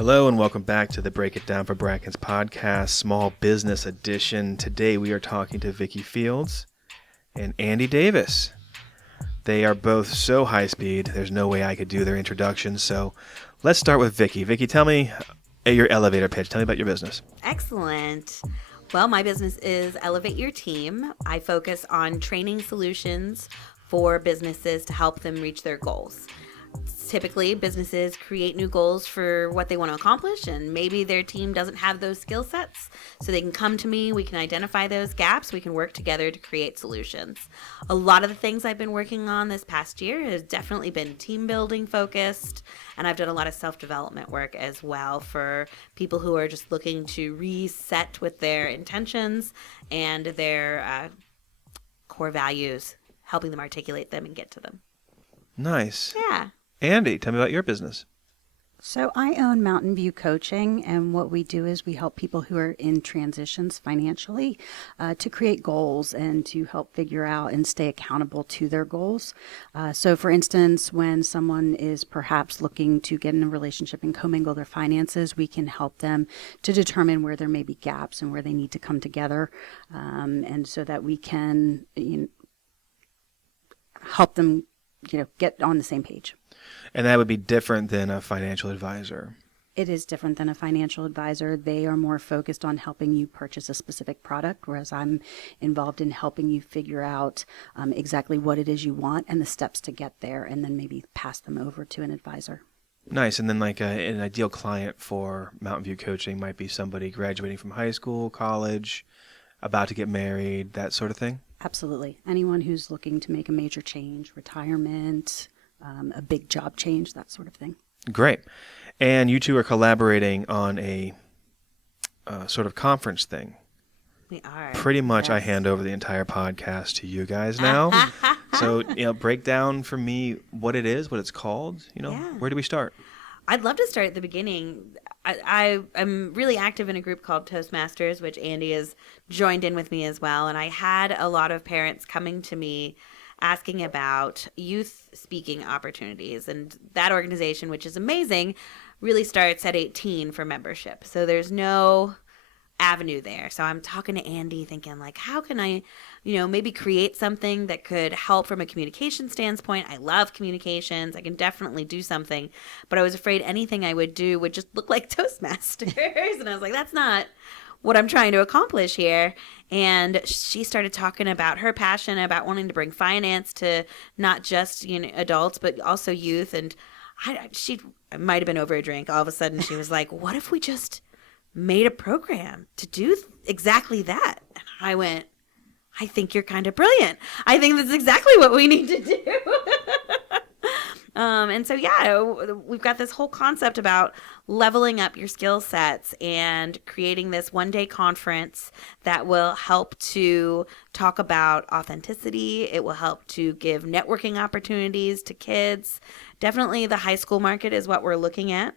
Hello and welcome back to the Break It Down for Brackens Podcast, Small Business Edition. Today we are talking to Vicky Fields and Ande Davis. They are both so high speed, there's no way I could do their introductions. So let's start with Vicky. Vicky, tell me your elevator pitch. Tell me about your business. Excellent. Well, my business is Elevate Your Team. I focus on training solutions for businesses to help them reach their goals. Typically, businesses create new goals for what they want to accomplish, and maybe their team doesn't have those skill sets, so they can come to me, we can identify those gaps, we can work together to create solutions. A lot of the things I've been working on this past year has definitely been team building focused, and I've done a lot of self-development work as well for people who are just looking to reset with their intentions and their core values, helping them articulate them and get to them. Nice. Yeah. Ande, tell me about your business. So I own Mountain View Coaching, and what we do is we help people who are in transitions financially to create goals and to help figure out and stay accountable to their goals. So for instance, when someone is perhaps looking to get in a relationship and commingle their finances, we can help them to determine where there may be gaps and where they need to come together, and so that we can help them get on the same page. And that would be different than a financial advisor. It is different than a financial advisor. They are more focused on helping you purchase a specific product, whereas I'm involved in helping you figure out exactly what it is you want and the steps to get there, and then maybe pass them over to an advisor. Nice. And then like an ideal client for Mountain View Coaching might be somebody graduating from high school, college, about to get married, that sort of thing? Absolutely. Anyone who's looking to make a major change, retirement, a big job change, that sort of thing. Great. And you two are collaborating on a sort of conference thing. We are. Pretty much Yes. I hand over the entire podcast to you guys now. So, break down for me what it is, what it's called. Yeah. Where do we start? I'd love to start at the beginning. I'm really active in a group called Toastmasters, which Ande has joined in with me as well. And I had a lot of parents coming to me asking about youth speaking opportunities. And that organization, which is amazing, really starts at 18 for membership. So there's no avenue there. So I'm talking to Ande thinking like, how can I, maybe create something that could help from a communication standpoint. I love communications. I can definitely do something, but I was afraid anything I would do would just look like Toastmasters. And I was like, that's not what I'm trying to accomplish here. And she started talking about her passion about wanting to bring finance to not just, adults, but also youth. And she might have been over a drink. All of a sudden she was like, what if we just made a program to do exactly that? And I went, I think you're kind of brilliant. I think that's exactly what we need to do. And so, we've got this whole concept about leveling up your skill sets and creating this one-day conference that will help to talk about authenticity. It will help to give networking opportunities to kids. Definitely the high school market is what we're looking at.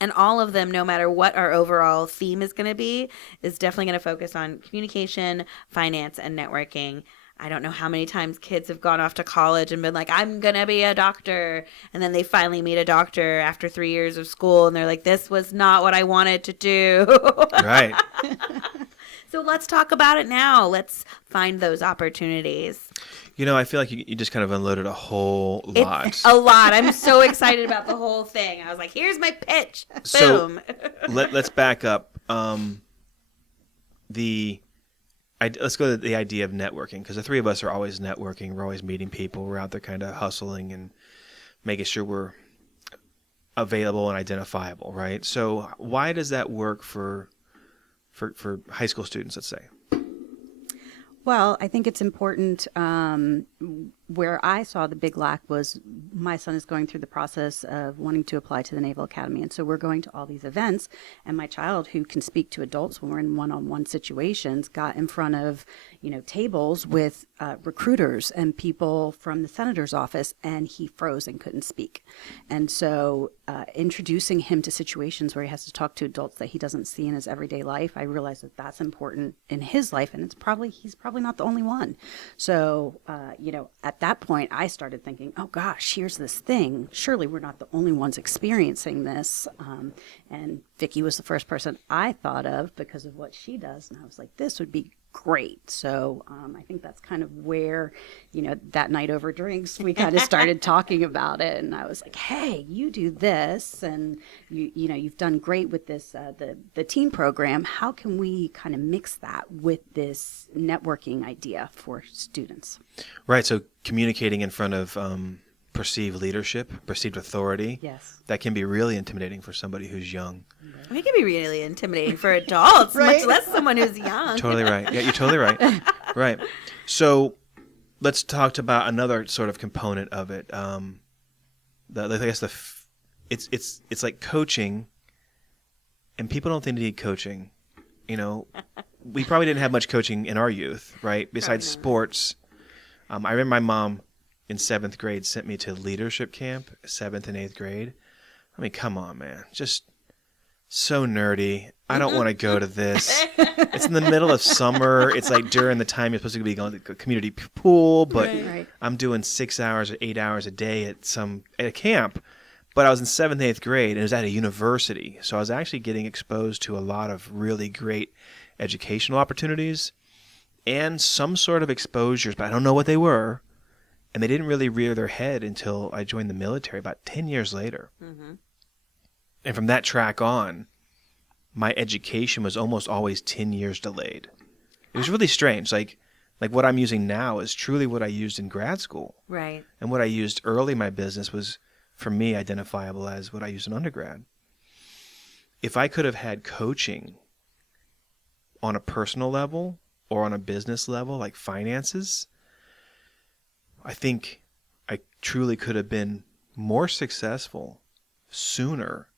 And all of them, no matter what our overall theme is going to be, is definitely going to focus on communication, finance, and networking. I don't know how many times kids have gone off to college and been like, I'm going to be a doctor. And then they finally meet a doctor after 3 years of school. And they're like, this was not what I wanted to do. Right. So let's talk about it now. Let's find those opportunities. I feel like you just kind of unloaded a whole lot. It's a lot. I'm so excited about the whole thing. I was like, here's my pitch. Boom. So let's back up. Let's go to the idea of networking, because the three of us are always networking. We're always meeting people. We're out there kind of hustling and making sure we're available and identifiable, right? So why does that work for high school students, let's say? Well, I think it's important. Where I saw the big lack was my son is going through the process of wanting to apply to the Naval Academy. And so we're going to all these events. And my child, who can speak to adults when we're in one-on-one situations, got in front of, tables with recruiters and people from the senator's office, and he froze and couldn't speak. And so introducing him to situations where he has to talk to adults that he doesn't see in his everyday life, I realized that that's important in his life. And he's probably not the only one. So, at that point, I started thinking, oh gosh, here's this thing. Surely we're not the only ones experiencing this. And Vicky was the first person I thought of because of what she does. And I was like, this would be great. So I think that's kind of where, that night over drinks, we kind of started talking about it. And I was like, hey, you do this, and you've done great with this, the teen program. How can we kind of mix that with this networking idea for students? Right. So communicating in front of perceived leadership, perceived authority. Yes. That can be really intimidating for somebody who's young. It can be really intimidating for adults, Right? much less someone who's young. Totally right. Yeah, you're totally right. Right. So let's talk about another sort of component of it. It's like coaching, and people don't think they need coaching. We probably didn't have much coaching in our youth, right? Besides sports. I remember my mom in 7th grade sent me to leadership camp, 7th and 8th grade. I mean, come on, man. Just so nerdy. I don't want to go to this. It's in the middle of summer. It's like during the time you're supposed to be going to the community pool, but Right. I'm doing 6 hours or 8 hours a day at a camp. But I was in 7th, 8th grade, and it was at a university. So I was actually getting exposed to a lot of really great educational opportunities and some sort of exposures, but I don't know what they were. And they didn't really rear their head until I joined the military about 10 years later. Mm-hmm. And from that track on, my education was almost always 10 years delayed. It was really strange. Like what I'm using now is truly what I used in grad school. Right. And what I used early in my business was, for me, identifiable as what I used in undergrad. If I could have had coaching on a personal level or on a business level, like finances, I think I truly could have been more successful sooner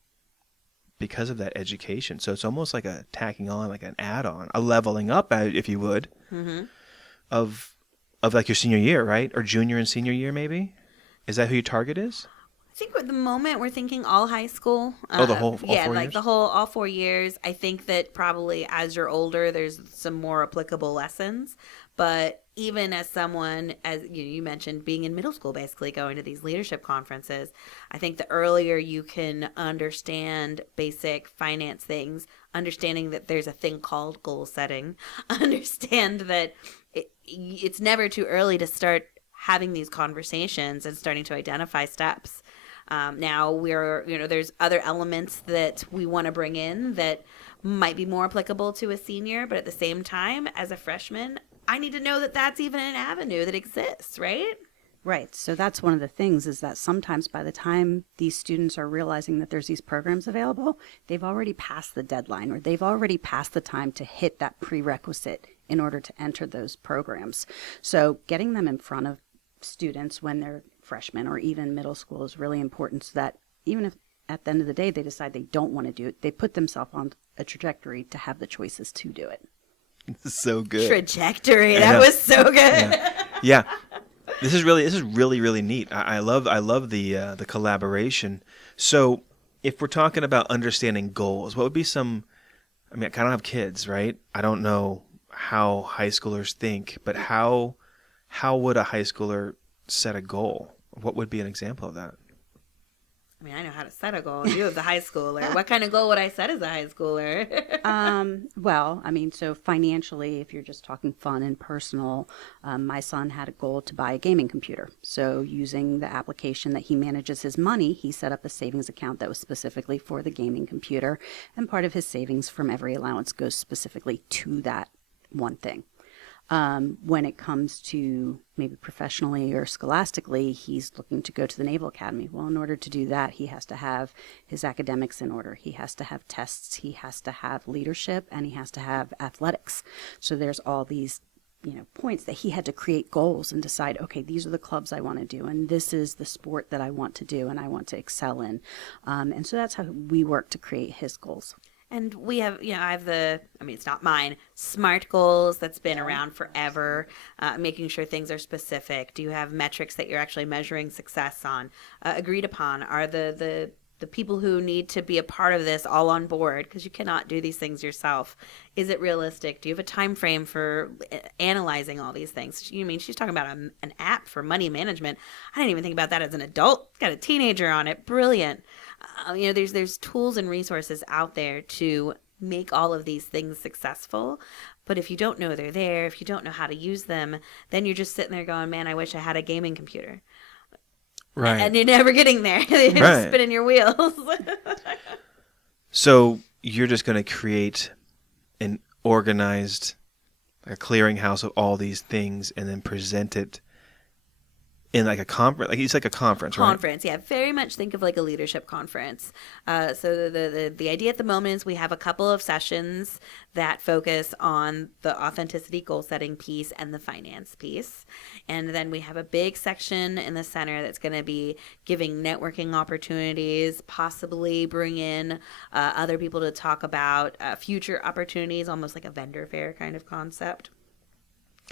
because of that education. So it's almost like a tacking on, like an add-on, a leveling up, if you would, of like your senior year, right? Or junior and senior year, maybe? Is that who your target is? I think at the moment we're thinking all high school. All 4 like years? all 4 years. I think that probably as you're older, there's some more applicable lessons. But even as someone, as you mentioned, being in middle school, basically going to these leadership conferences, I think the earlier you can understand basic finance things, understanding that there's a thing called goal setting, understand that it's never too early to start having these conversations and starting to identify steps. Now there's other elements that we want to bring in that might be more applicable to a senior, but at the same time, as a freshman, I need to know that that's even an avenue that exists, right? Right. So that's one of the things, is that sometimes by the time these students are realizing that there's these programs available, they've already passed the deadline, or they've already passed the time to hit that prerequisite in order to enter those programs. So getting them in front of students when they're freshmen or even middle school is really important, so that even if at the end of the day they decide they don't want to do it, they put themselves on a trajectory to have the choices to do it. So good. Trajectory. That was so good. Yeah. This is really, really neat. I love the collaboration. So if we're talking about understanding goals, what would be some, I mean, I kind of have kids, right? I don't know how high schoolers think, but how would a high schooler set a goal? What would be an example of that? I mean, I know how to set a goal. You as a high schooler. What kind of goal would I set as a high schooler? Well, I mean, so financially, if you're just talking fun and personal, my son had a goal to buy a gaming computer. So using the application that he manages his money, he set up a savings account that was specifically for the gaming computer. And part of his savings from every allowance goes specifically to that one thing. When it comes to maybe professionally or scholastically, he's looking to go to the Naval Academy. Well, in order to do that, he has to have his academics in order. He has to have tests, he has to have leadership, and he has to have athletics. So there's all these points that he had to create goals and decide, okay, these are the clubs I want to do, and this is the sport that I want to do and I want to excel in. And so that's how we work to create his goals. And we have, I have it's not mine, SMART goals that's been around forever, making sure things are specific. Do you have metrics that you're actually measuring success on? Agreed upon? Are the the people who need to be a part of this all on board, because you cannot do these things yourself. Is it realistic? Do you have a time frame for analyzing all these things? You mean she's talking about an app for money management? I didn't even think about that as an adult. Got a teenager on it. Brilliant. There's tools and resources out there to make all of these things successful. But if you don't know they're there, if you don't know how to use them, then you're just sitting there going, man, I wish I had a gaming computer. Right. And you're never getting there. You're just spinning your wheels. So you're just going to create an organized, a clearinghouse of all these things and then present it in like a conference. Like it's like a conference, right? Conference, yeah. Very much think of like a leadership conference. So the idea at the moment is we have a couple of sessions that focus on the authenticity goal setting piece and the finance piece. And then we have a big section in the center that's going to be giving networking opportunities, possibly bring in other people to talk about future opportunities, almost like a vendor fair kind of concept.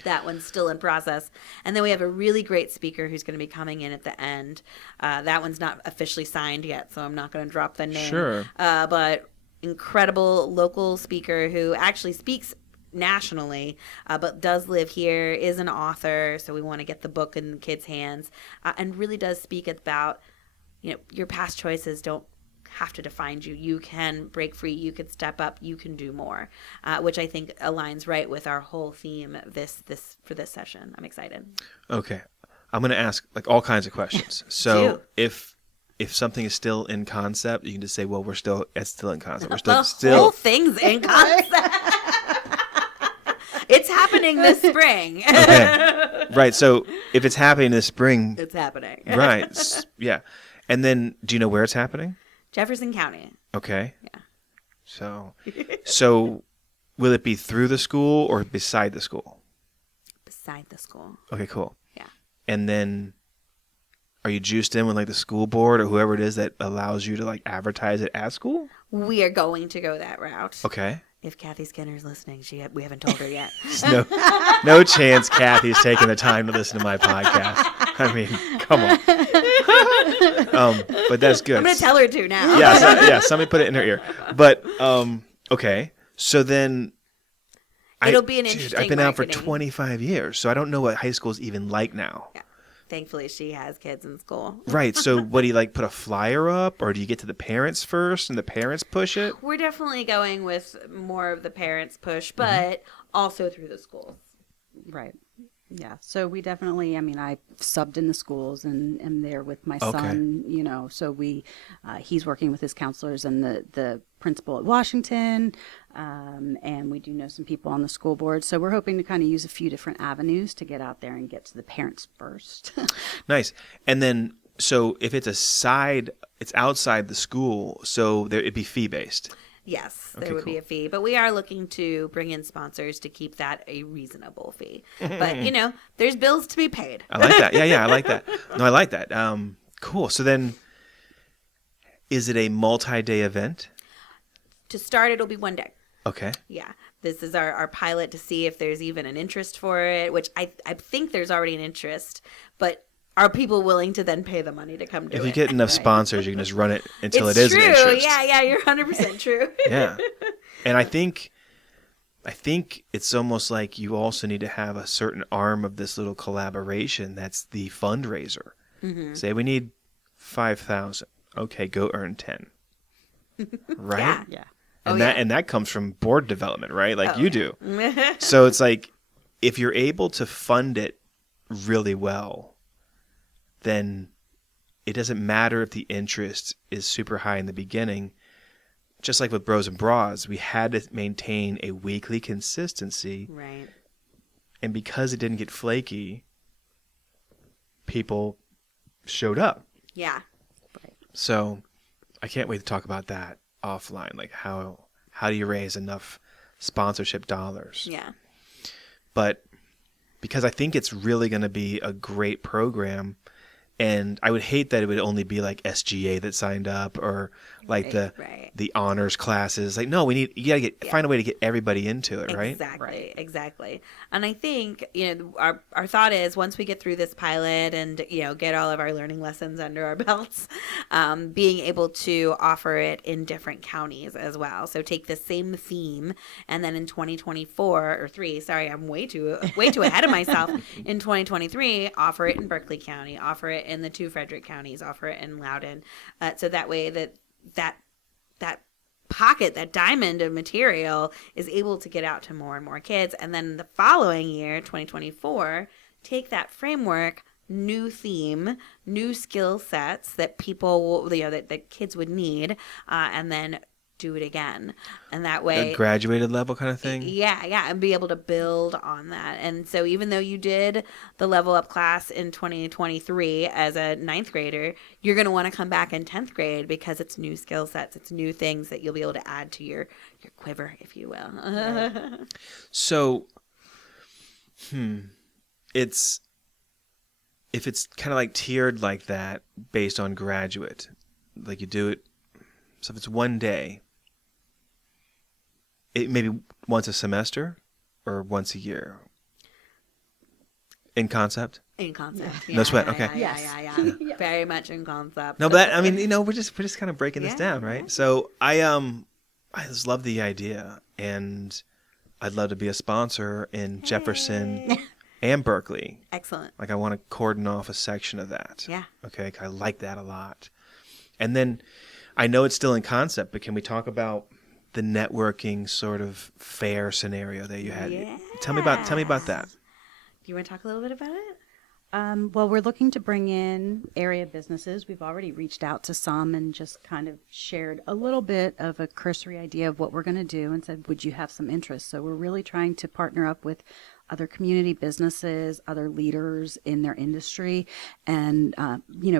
That one's still in process. And then we have a really great speaker who's going to be coming in at the end. That one's not officially signed yet, so I'm not going to drop the name. Sure. But incredible local speaker who actually speaks nationally, but does live here, is an author, so we want to get the book in the kids' hands, and really does speak about, your past choices don't have to define you. You can break free, you can step up, you can do more, which I think aligns right with our whole theme this for this session. I'm excited. Okay. I'm going to ask like all kinds of questions. So if something is still in concept, you can just say, well, it's still in concept. We're still whole thing's in concept. It's happening this spring. Okay. Right. So if it's happening this spring, it's happening. Right. Yeah. And then do you know where it's happening? Jefferson County. Okay. Yeah. So will it be through the school or beside the school? Beside the school. Okay, cool. Yeah. And then are you juiced in with like the school board or whoever it is that allows you to like advertise it at school? We are going to go that route. Okay. If Kathy Skinner's listening, we haven't told her yet. no chance Kathy's taking the time to listen to my podcast. I mean, come on. But that's good. I'm going to tell her to now. Yeah, somebody put it in her ear. But, okay. So then... It'll be an interesting I've been out for 25 years, so I don't know what high school is even like now. Yeah. Thankfully, she has kids in school. Right. So what do you like, put a flyer up, or do you get to the parents first and the parents push it? We're definitely going with more of the parents push, but also through the schools. Right. Yeah. So we definitely, I subbed in the schools and am there with my son, so he's working with his counselors and the principal at Washington. And we do know some people on the school board. So we're hoping to kind of use a few different avenues to get out there and get to the parents first. Nice. And then, so if it's it's outside the school, so it'd be fee-based. Yes, there would be a fee, but we are looking to bring in sponsors to keep that a reasonable fee. But, there's bills to be paid. I like that. Yeah, I like that. No, I like that. Cool. So then, is it a multi-day event? To start, it'll be one day. Okay. Yeah. This is our pilot to see if there's even an interest for it, which I think there's already an interest, but are people willing to then pay the money to come do it? If you get enough sponsors, you can just run it until it's it is true. an interest. Yeah, you're 100% true. Yeah. And I think it's almost like you also need to have a certain arm of this little collaboration that's the fundraiser. Mm-hmm. Say we need 5,000. Okay, go earn 10. Right? Yeah. And that comes from board development, right? Like you do. So it's like if you're able to fund it really well, then it doesn't matter if the interest is super high in the beginning. Just like with Bros and Bras, we had to maintain a weekly consistency. Right. And because it didn't get flaky, people showed up. Yeah. Right. So I can't wait to talk about that offline. Like how do you raise enough sponsorship dollars? Yeah. But because I think it's really going to be a great program And I would hate that it would only be like SGA that signed up, or like the honors classes. Like, no, you gotta find a way to get everybody into it, right? Exactly. And I think, our thought is, once we get through this pilot and, get all of our learning lessons under our belts, being able to offer it in different counties as well. So take the same theme, and then in 2023, sorry, I'm way too ahead of myself. In 2023, offer it in Berkeley County, offer it in the 2 Frederick counties, offer it in Loudoun. So that way that pocket, that diamond of material is able to get out to more and more kids. And then the following year, 2024, take that framework, new theme, new skill sets that people, that kids would need, and then do it again. And that way, a graduated level kind of thing. Yeah, and be able to build on that. And so even though you did the LevelUp class in 2023 as a 9th grader, you're going to want to come back in 10th grade, because it's new skill sets, it's new things that you'll be able to add to your quiver, if you will. Right. So, if it's kind of like tiered like that, based on graduate, like you do it. So if it's one day, it maybe once a semester or once a year. In concept? In concept. No sweat. Okay. Yeah. Very much in concept. No, but we're just kind of breaking this down, right? Yeah. So I just love the idea, and I'd love to be a sponsor in Jefferson and Berkeley. Excellent. Like, I want to cordon off a section of that. Yeah. Okay. I like that a lot. And then I know it's still in concept, but can we talk about the networking sort of fair scenario that you had? Yeah. Tell me about that. Do you want to talk a little bit about it? Well, we're looking to bring in area businesses. We've already reached out to some and just kind of shared a little bit of a cursory idea of what we're going to do, and said, would you have some interest? So we're really trying to partner up with other community businesses, other leaders in their industry, and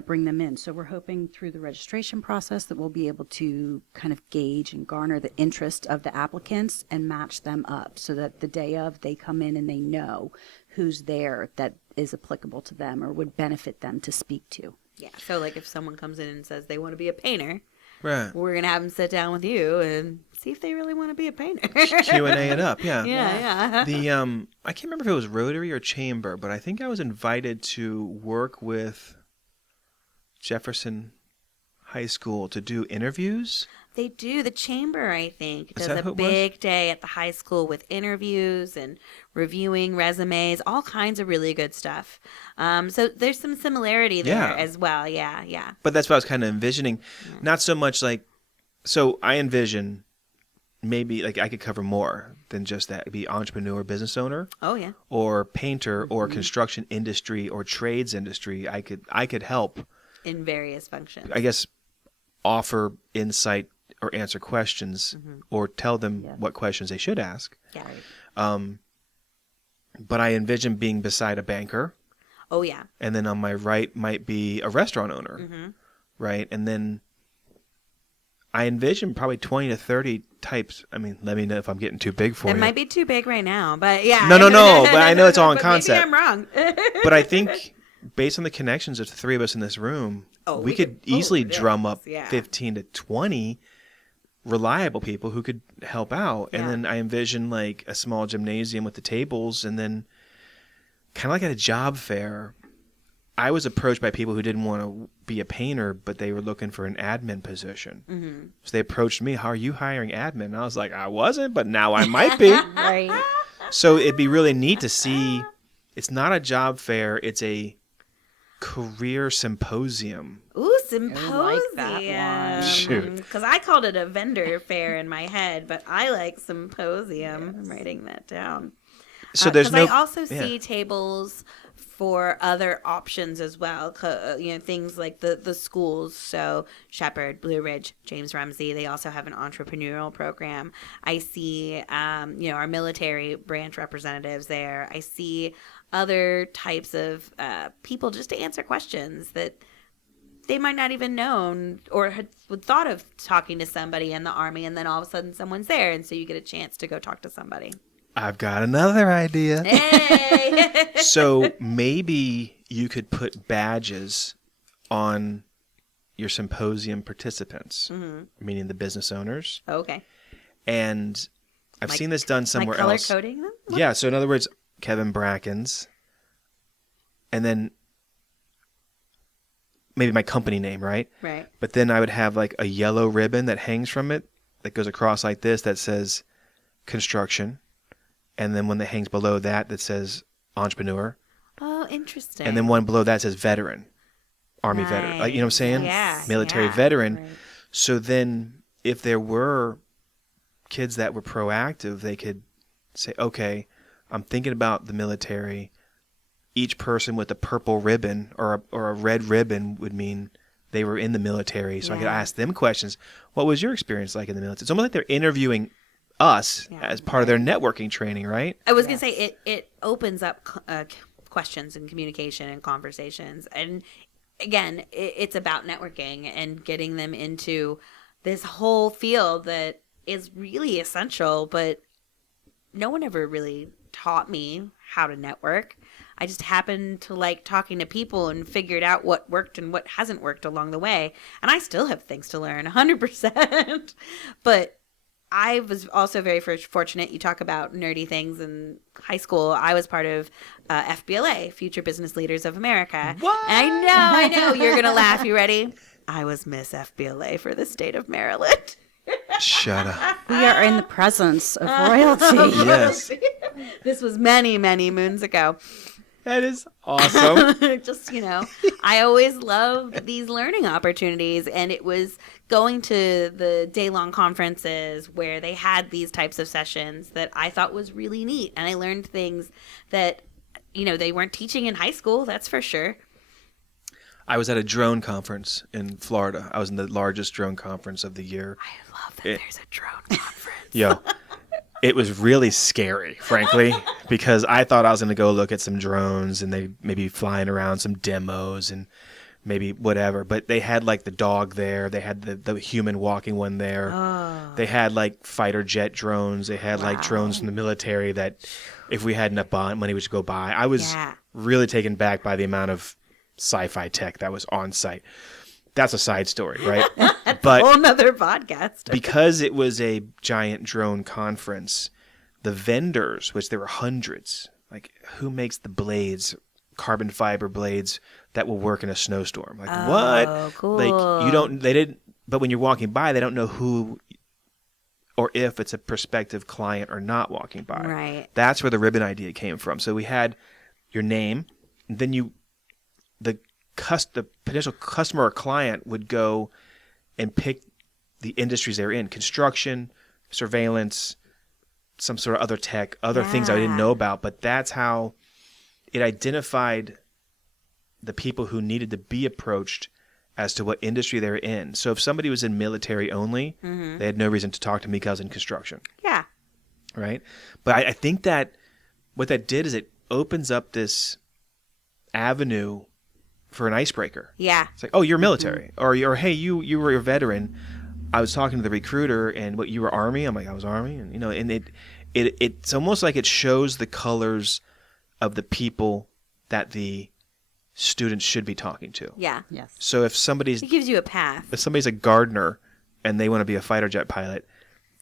bring them in. So we're hoping through the registration process that we'll be able to kind of gauge and garner the interest of the applicants and match them up, so that the day of, they come in and they know who's there that is applicable to them or would benefit them to speak to. Yeah. So like, if someone comes in and says they want to be a painter, right, we're going to have them sit down with you and see if they really want to be a painter. Q&A it up, yeah. Yeah. I can't remember if it was Rotary or Chamber, but I think I was invited to work with Jefferson High School to do interviews. They do. The Chamber, I think, does a who it big day at the high school with interviews and reviewing resumes, all kinds of really good stuff. So there's some similarity there as well. Yeah. But that's what I was kind of envisioning. Yeah. Not so much like, so I envision maybe like I could cover more than just that. It'd be entrepreneur, business owner. Oh, yeah. Or painter, or construction industry, or trades industry. I could help. In various functions. I guess offer insight or answer questions, or tell them what questions they should ask. Yeah. But I envision being beside a banker. Oh, yeah. And then on my right might be a restaurant owner, right? And then I envision probably 20 to 30 types. I mean, let me know if I'm getting too big for you. It might be too big right now, but yeah. No. But I know it's all in concept. Maybe I'm wrong. But I think based on the connections of the three of us in this room, we could easily drum up 15 to 20 reliable people who could help out. And then I envision like a small gymnasium with the tables, and then kind of like at a job fair, I was approached by people who didn't want to be a painter, but they were looking for an admin position. So they approached me, how are you hiring admin? And I was like, I wasn't, but now I might be. Right. So it'd be really neat to see, it's not a job fair, it's a career symposium. Ooh, symposium. I like that one. Shoot. Because I called it a vendor fair in my head, but I like symposium. I'm writing that down. So there's no. I also see tables for other options as well. Things like the schools. So Shepherd, Blue Ridge, James Rumsey. They also have an entrepreneurial program. I see, our military branch representatives there. I see other types of people just to answer questions that they might not even known or had thought of talking to somebody in the Army, and then all of a sudden someone's there, and so you get a chance to go talk to somebody. I've got another idea. Hey! So maybe you could put badges on your symposium participants, meaning the business owners. Okay. And I've seen this done somewhere color else. coding them? Yeah. So in other words, Kevin Brackens, and then maybe my company name, right? Right. But then I would have like a yellow ribbon that hangs from it that goes across like this that says construction. And then one that hangs below that that says entrepreneur. Oh, interesting. And then one below that says veteran, Army veteran. Like, you know what I'm saying? Yeah. Military veteran. Right. So then if there were kids that were proactive, they could say, okay, I'm thinking about the military. Each person with a purple ribbon or a red ribbon would mean they were in the military. So I could ask them questions. What was your experience like in the military? It's almost like they're interviewing us as part of their networking training, right? I was going to say it opens up questions and communication and conversations. And again, it's about networking and getting them into this whole field that is really essential, but no one ever really taught me how to network. I just happened to like talking to people and figured out what worked and what hasn't worked along the way. And I still have things to learn, 100%. But I was also very fortunate. You talk about nerdy things in high school. I was part of FBLA, Future Business Leaders of America. What? I know. You're going to laugh. You ready? I was Miss FBLA for the state of Maryland. Shut up. We are in the presence of royalty. Yes. This was many, many moons ago. That is awesome. Just, I always loved these learning opportunities, and it was going to the day-long conferences where they had these types of sessions that I thought was really neat, and I learned things that, they weren't teaching in high school, that's for sure. I was at a drone conference in Florida. I was in the largest drone conference of the year. I love that there's a drone conference. Yo, it was really scary, frankly, because I thought I was going to go look at some drones and they maybe flying around some demos and maybe whatever. But they had like the dog there. They had the human walking one there. Oh. They had like fighter jet drones. They had like drones from the military that if we had enough money, we should go buy. I was really taken back by the amount of sci-fi tech that was on site. That's a side story, right? But a whole nother podcast. Because it was a giant drone conference, the vendors, which there were hundreds, like who makes the blades, carbon fiber blades that will work in a snowstorm? Like what? Cool. Like they didn't, but when you're walking by, they don't know who or if it's a prospective client or not walking by. Right. That's where the ribbon idea came from. So we had your name, and then the potential customer or client would go and pick the industries they're in: construction, surveillance, some sort of other tech, other things I didn't know about. But that's how it identified the people who needed to be approached as to what industry they're in. So if somebody was in military only, they had no reason to talk to me because I was in construction. Yeah. Right? But I think that what that did is it opens up this avenue for an icebreaker. Yeah. It's like, oh, you're military. Or hey, you were a veteran. I was talking to the recruiter and what, you were Army? I'm like, I was Army. And and it's almost like it shows the colors of the people that the students should be talking to. Yeah. Yes. So if It gives you a path. if somebody's a gardener and they want to be a fighter jet pilot,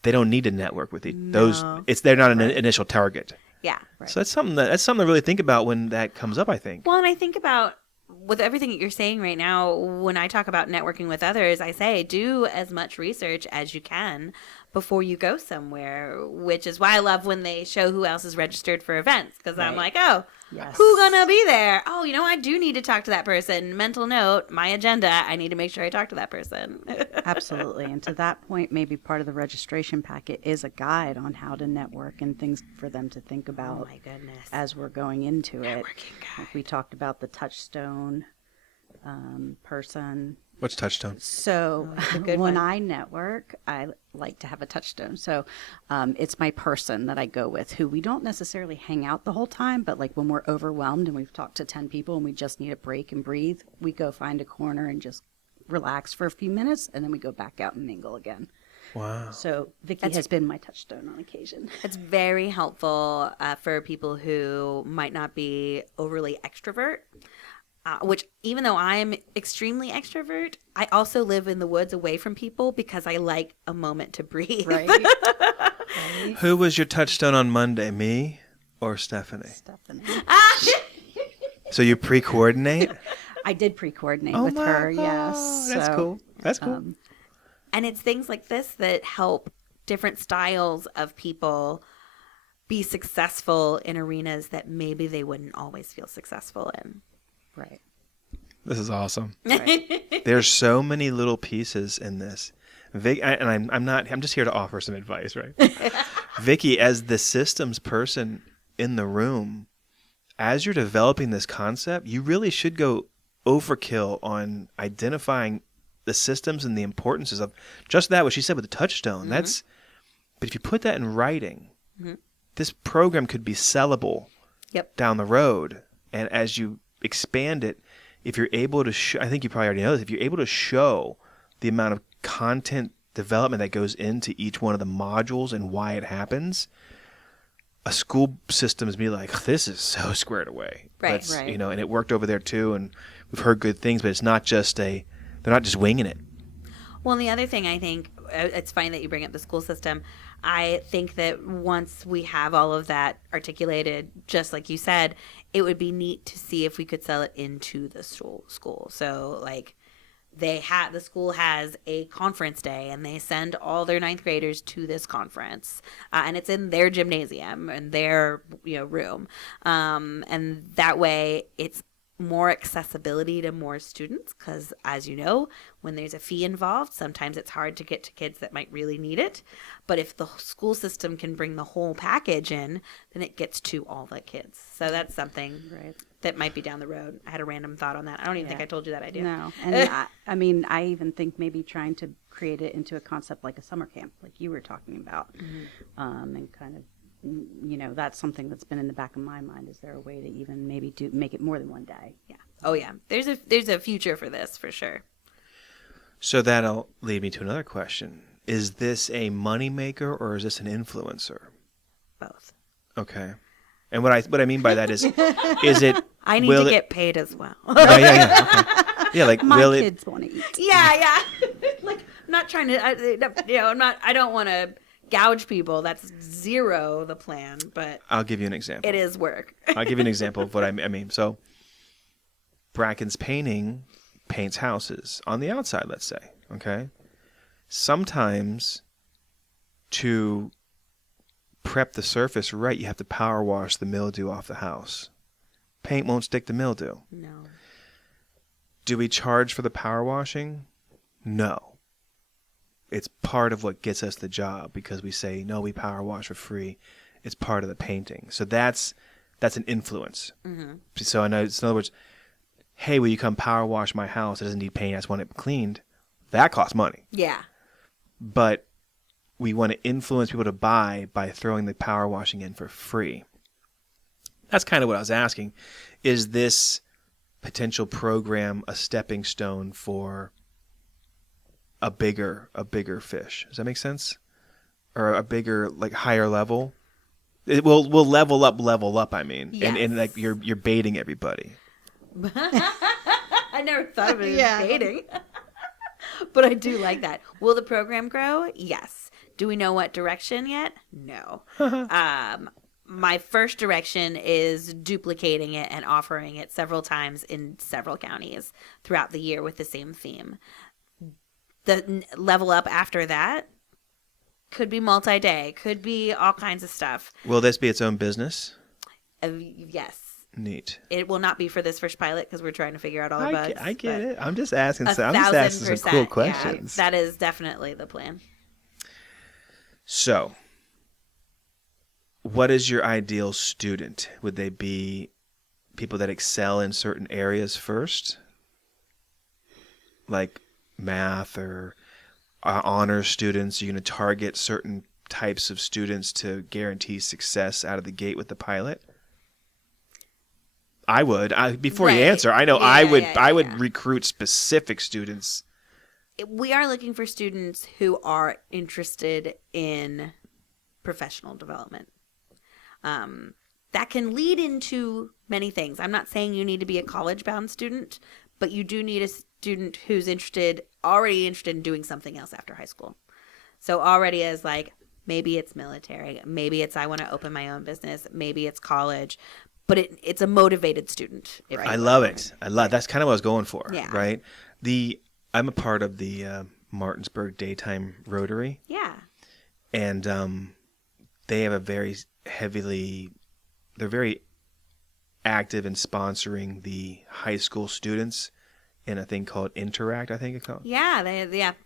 they don't need to network with those. They're not an initial target. Yeah. Right. So that's something to really think about when that comes up, I think. Well, and I think about with everything that you're saying right now, when I talk about networking with others, I say do as much research as you can before you go somewhere, which is why I love when they show who else is registered for events, because I'm like, oh, who's gonna be there? Oh, I do need to talk to that person. Mental note, my agenda, I need to make sure I talk to that person. Absolutely. And to that point, maybe part of the registration packet is a guide on how to network and things for them to think about. Oh my goodness. As we're going into it. Networking guide. Like we talked about the touchstone person. What's Touchstone? So good when one. I network, I like to have a touchstone. So it's my person that I go with, who we don't necessarily hang out the whole time, but like when we're overwhelmed and we've talked to 10 people and we just need a break and breathe, we go find a corner and just relax for a few minutes, and then we go back out and mingle again. Wow. So Vicky has been my touchstone on occasion. It's very helpful for people who might not be overly extrovert. which even though I am extremely extrovert, I also live in the woods away from people because I like a moment to breathe. Right. Who was your touchstone on Monday, me or Stephanie? Stephanie. So you pre-coordinate? I did pre-coordinate Oh with my her. God, Yes. that's So, cool. That's cool. And it's things like this that help different styles of people be successful in arenas that maybe they wouldn't always feel successful in. Right. This is awesome. Right. There's so many little pieces in this. I'm just here to offer some advice, right? Vicky, as the systems person in the room, as you're developing this concept, you really should go overkill on identifying the systems and the importances of just that, what she said with the touchstone. But if you put that in writing, this program could be sellable down the road. And as you expand it, if you're able to I think you probably already know this, if you're able to show the amount of content development that goes into each one of the modules and why it happens, a school system is be like, this is so squared away. Right. Right. You know, and it worked over there too, and we've heard good things, but it's not just they're not just winging it. Well, and the other thing I think, it's funny that you bring up the school system. I think that once we have all of that articulated, just like you said, it would be neat to see if we could sell it into the school. So like the school has a conference day and they send all their ninth graders to this conference, and it's in their gymnasium and their room, and that way it's more accessibility to more students, because as you know, when there's a fee involved, sometimes it's hard to get to kids that might really need it. But if the school system can bring the whole package in, then it gets to all the kids. So that's something that might be down the road. I had a random thought on that. I don't even think I told you that idea. No. And I mean, I even think maybe trying to create it into a concept like a summer camp, like you were talking about, and kind of, that's something that's been in the back of my mind. Is there a way to even maybe make it more than one day? Yeah. Oh yeah. There's a future for this for sure. So that'll lead me to another question. Is this a moneymaker or is this an influencer? Both. Okay. And what I mean by that is it? I need to get paid as well. Yeah. Okay. Yeah, like My will kids want to eat. Yeah. Like I'm not trying to. I don't want to gouge people. That's zero the plan. But I'll give you an example. it is work. I'll give you an example of what I mean. So, Brackens Painting paints houses on the outside, let's say. Okay. Sometimes to prep the surface right, you have to power wash the mildew off the house. Paint won't stick to mildew. No. Do we charge for the power washing? No. It's part of what gets us the job, because we say, no, we power wash for free. It's part of the painting. So that's an influence. Mm-hmm. So I know, in other words, hey, will you come power wash my house? It doesn't need paint. I just want it cleaned. That costs money. Yeah. But we want to influence people to buy by throwing the power washing in for free. That's kind of what I was asking. Is this potential program a stepping stone for a bigger fish? Does that make sense? Or a bigger, like, higher level? It will level up, I mean. Yes. And like you're baiting everybody. I never thought of it as dating. But I do like that. Will the program grow? Yes. Do we know what direction yet? No. My first direction is duplicating it and offering it several times in several counties throughout the year with the same theme. The level up after that could be multi-day, could be all kinds of stuff. Will this be its own business? Yes. Neat. It will not be for this first pilot because we're trying to figure out all the bugs. I get it. I'm just asking. I'm just 1,000%, asking some cool questions. Yeah, that is definitely the plan. So, what is your ideal student? Would they be people that excel in certain areas first, like math or honors students? Are you going to target certain types of students to guarantee success out of the gate with the pilot? I would. Before you answer, I know I would recruit specific students. We are looking for students who are interested in professional development. that can lead into many things. I'm not saying you need to be a college-bound student, but you do need a student who's already interested in doing something else after high school. So already as like, maybe it's military, maybe it's I want to open my own business, maybe it's college, but it's a motivated student. I love it. That's kind of what I was going for. Yeah. Right. I'm a part of the Martinsburg Daytime Rotary. Yeah. And they have they're very active in sponsoring the high school students in a thing called Interact, I think it's called. Yeah, I think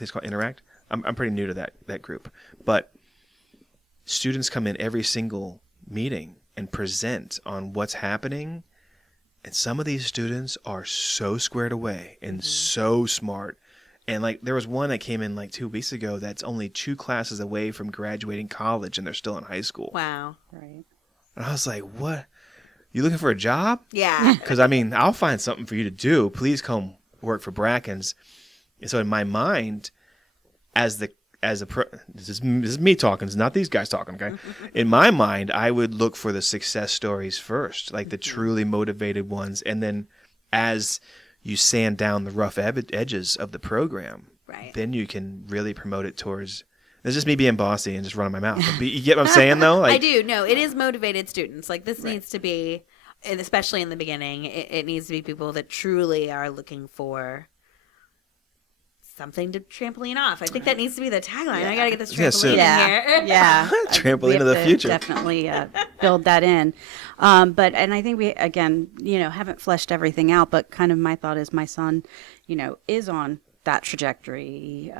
it's called Interact. I'm pretty new to that group. But students come in every single meeting and present on what's happening. And some of these students are so squared away and so smart. And like there was one that came in like 2 weeks ago that's only 2 classes away from graduating college and they're still in high school. Wow. Right. And I was like, what? You looking for a job? Yeah. Because, I mean, I'll find something for you to do. Please come work for Brackens. And so in my mind, this is me talking. It's not these guys talking, okay? In my mind, I would look for the success stories first, like the truly motivated ones. And then as you sand down the rough edges of the program, Right. then you can really promote it towards... It's just me being bossy and just running my mouth. But you get what I'm saying, though? Like, I do. No, it is motivated students. Like this needs to be, and especially in the beginning, it needs to be people that truly are looking for something to trampoline off. I think that needs to be the tagline. I got to get this trampoline in here. Yeah. Trampoline of the future. Definitely build that in. And I think we, again, haven't fleshed everything out, but kind of my thought is my son, is on that trajectory.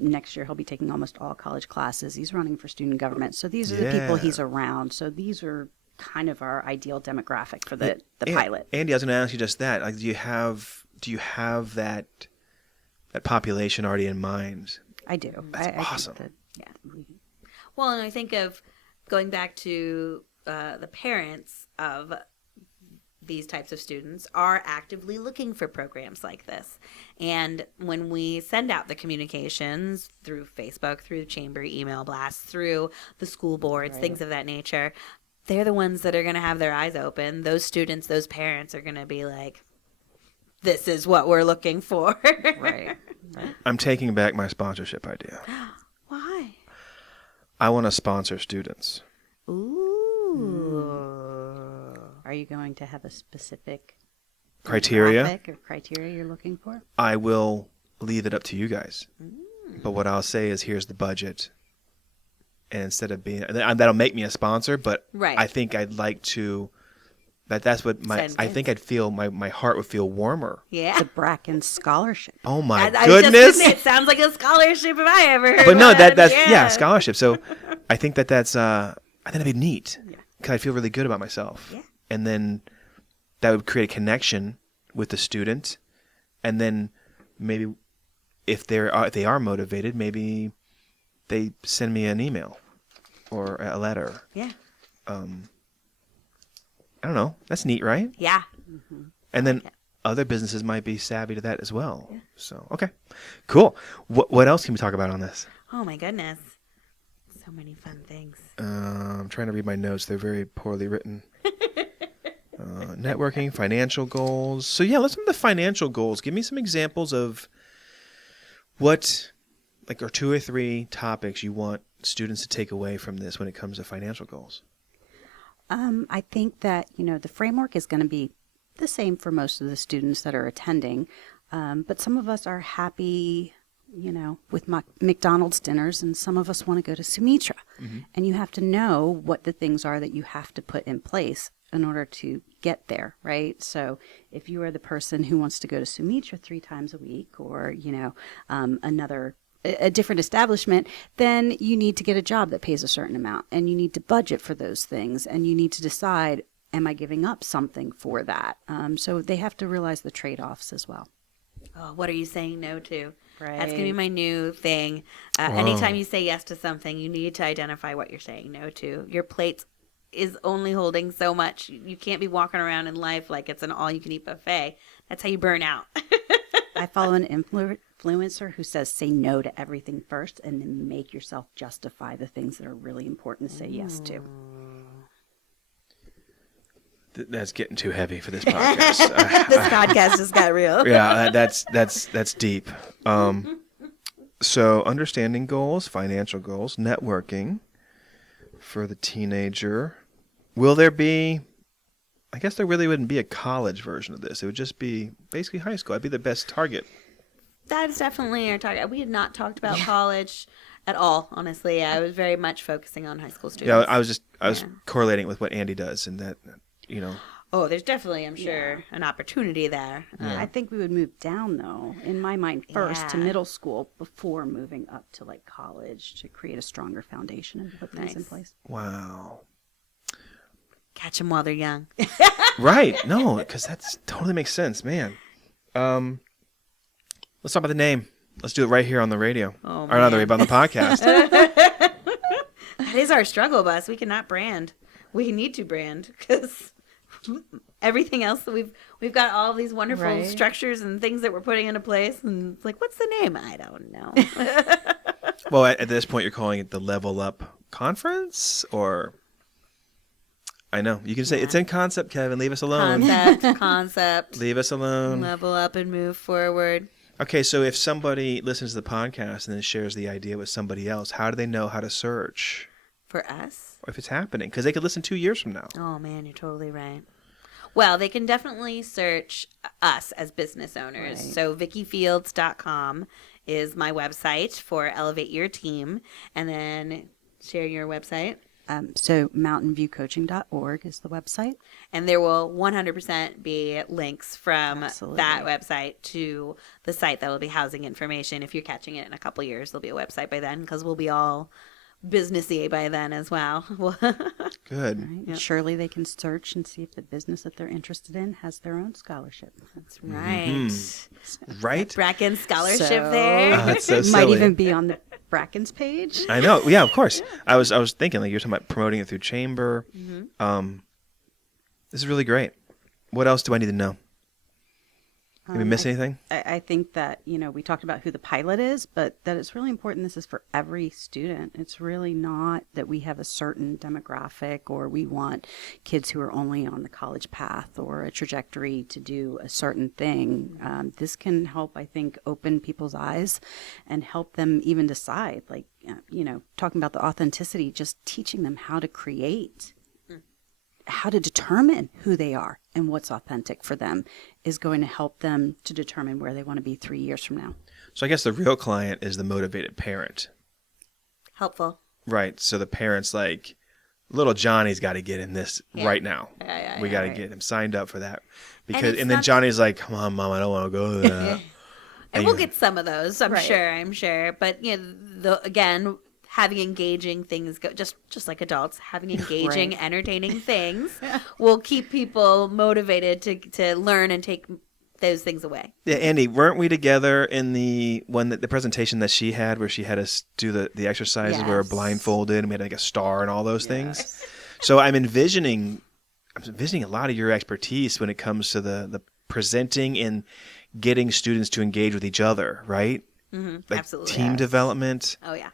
Next year he'll be taking almost all college classes. He's running for student government. So these are the people he's around. So these are kind of our ideal demographic for the pilot. Andy, I was going to ask you just that. Like, do you have that population already in mind? I do. That's awesome. Well, and I think of going back to the parents of these types of students are actively looking for programs like this. And when we send out the communications through Facebook, through the chamber email blasts, through the school boards, things of that nature, they're the ones that are going to have their eyes open. Those students, those parents are going to be like, this is what we're looking for. Right. I'm taking back my sponsorship idea. Why? I want to sponsor students. Ooh. Are you going to have a specific Criteria? demographic or criteria you're looking for? I will leave it up to you guys. But what I'll say is, here's the budget. And instead of being, that'll make me a sponsor, but Right. I think I'd like to, that's what I think I'd feel, my heart would feel warmer. Yeah. The Brackens Scholarship. Oh my I was just goodness. gonna say, it sounds like a scholarship if I ever heard But no, one. that's scholarship. So I think that's I think that'd be neat. Because I feel really good about myself. Yeah. And then that would create a connection with the student. And then maybe if they are motivated, maybe they send me an email or a letter. Yeah. I don't know. That's neat, right? Yeah. And then other businesses might be savvy to that as well. Yeah. So, okay. Cool. What else can we talk about on this? Oh my goodness. So many fun things. I'm trying to read my notes. They're very poorly written. Networking, financial goals. So yeah, let's look at the financial goals. Give me some examples of what, like, or 2 or 3 topics you want students to take away from this when it comes to financial goals. I think that, the framework is going to be the same for most of the students that are attending. But some of us are happy, with McDonald's dinners, and some of us want to go to Sumitra. Mm-hmm. And you have to know what the things are that you have to put in place in order to get there, right? So if you are the person who wants to go to Sumitra 3 times a week, or, a different establishment, then you need to get a job that pays a certain amount, and you need to budget for those things, and you need to decide, am I giving up something for that? So they have to realize the trade-offs as well. Oh, what are you saying no to? Right. That's going to be my new thing. Anytime you say yes to something, you need to identify what you're saying no to. Your plate is only holding so much. You can't be walking around in life like it's an all-you-can-eat buffet. That's how you burn out. I follow an influencer who says say no to everything first, and then make yourself justify the things that are really important to say yes to. That's getting too heavy for this podcast. This podcast just got real. Yeah, that's deep. So understanding goals, financial goals, networking for the teenager. Will there be, I guess there really wouldn't be a college version of this. It would just be basically high school. I'd be the best target. That is definitely our target. We had not talked about college at all, honestly. I was very much focusing on high school students. Yeah, I was correlating with what Andy does, and that, you know. Oh, there's definitely, I'm sure, an opportunity there. I think we would move down, though, in my mind, first to Yeah. middle school before moving up to like college to create a stronger foundation and put things in place. Wow. Catch them while they're young. Right. No, because that's totally makes sense, man. Let's talk about the name. Let's do it right here on the radio. Oh, or not the radio, but on the podcast. That is our struggle bus. We cannot brand. We need to brand because everything else that we've got all these wonderful Right. structures and things that we're putting into place, and it's like, what's the name? I don't know. Well, at this point, you're calling it the LevelUp Conference, or I know you can say it's in concept, Kevin. Leave us alone. Concept. Leave us alone. Level up and move forward. Okay, so if somebody listens to the podcast and then shares the idea with somebody else, how do they know how to search? For us? Or if it's happening? Because they could listen 2 years from now. Oh, man, you're totally right. Well, they can definitely search us as business owners. Right. So vickyfields.com is my website for Elevate Your Team. And then share your website. So mountainviewcoaching.org is the website. And there will 100% be links from Absolutely. that website to the site that will be housing information. If you're catching it in a couple years, there'll be a website by then because we'll be all businessy by then as well. Good. Right? Yep. Surely they can search and see if the business that they're interested in has their own scholarship. That's right. Right? Brackens scholarship So- this That's so Might silly. even be on the Brackens page. I know. Yeah, of course. I was thinking, like, you're talking about promoting it through Chamber. This is really great. What else do I need to know? Did we miss anything? I think that, we talked about who the pilot is, but that it's really important this is for every student. It's really not that we have a certain demographic or we want kids who are only on the college path or a trajectory to do a certain thing. This can help, I think, open people's eyes and help them even decide, like, talking about the authenticity, just teaching them how to create, how to determine who they are and what's authentic for them is going to help them to determine where they want to be 3 years from now. So I guess the real client is the motivated parent. Helpful. Right. So the parent's like, little Johnny's got to get in this right now. We got to right. get him signed up for that. it's And then not- Johnny's like, come on, Mom, I don't want to go to that. And we'll get some of those, I'm Right. sure. But again, having engaging things, just like adults, having engaging, Right. entertaining things will keep people motivated to learn and take those things away. Yeah, Andy, weren't we together in the presentation that she had where she had us do the exercises where we're Yes. blindfolded and we had like a star and all those things? So I'm envisioning a lot of your expertise when it comes to the presenting and getting students to engage with each other, right? Mm-hmm. Like Absolutely. team development. Oh, yeah.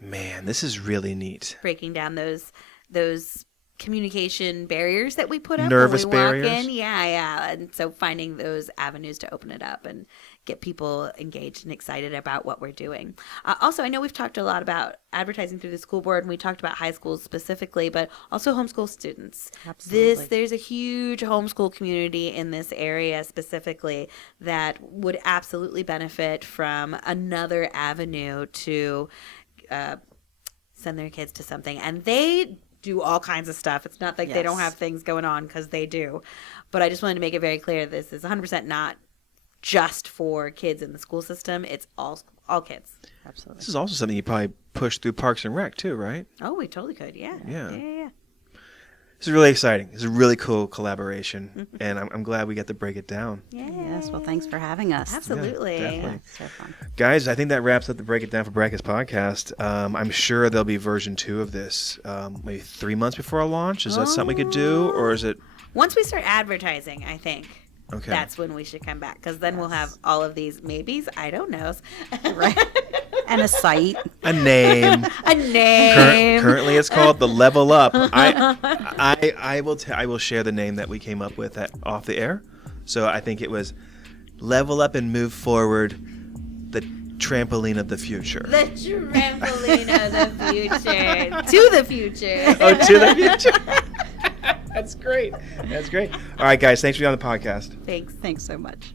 Man, this is really neat. Breaking down those communication barriers that we put up Nervous when we walk barriers? in. Yeah. And so finding those avenues to open it up and get people engaged and excited about what we're doing. Also, I know we've talked a lot about advertising through the school board, and we talked about high schools specifically, but also homeschool students. Absolutely. There's a huge homeschool community in this area specifically that would absolutely benefit from another avenue to send their kids to something. And they do all kinds of stuff. It's not like they don't Yes. have things going on, because they do. But I just wanted to make it very clear this is 100% not just for kids in the school system. It's all kids. Absolutely. This is also something you probably push through Parks and Rec too, right? Oh, we totally could. Yeah. Yeah. This is really exciting. It's a really cool collaboration, and I'm glad we got to break it down. Yes. Well, thanks for having us. Absolutely. Yeah, definitely. So fun. Guys, I think that wraps up the Break It Down for Brackens podcast. I'm sure there'll be version 2 of this maybe 3 months before a launch. Is that something we could do, or is it? Once we start advertising, I think Okay. that's when we should come back, because then we'll have all of these maybes. I don't know. Right. And a site. A name. A name. Currently, it's called the LevelUp. I will share the name that we came up with off the air. So I think it was Level Up and Move Forward, the trampoline of the future. The trampoline of the future. To the future. Oh, to the future. That's great. That's great. All right, guys. Thanks for being on the podcast. Thanks. Thanks so much.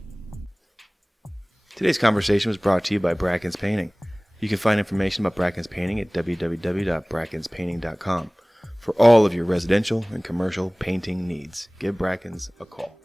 Today's conversation was brought to you by Brackens Painting. You can find information about Brackens Painting at www.brackenspainting.com. For all of your residential and commercial painting needs, give Brackens a call.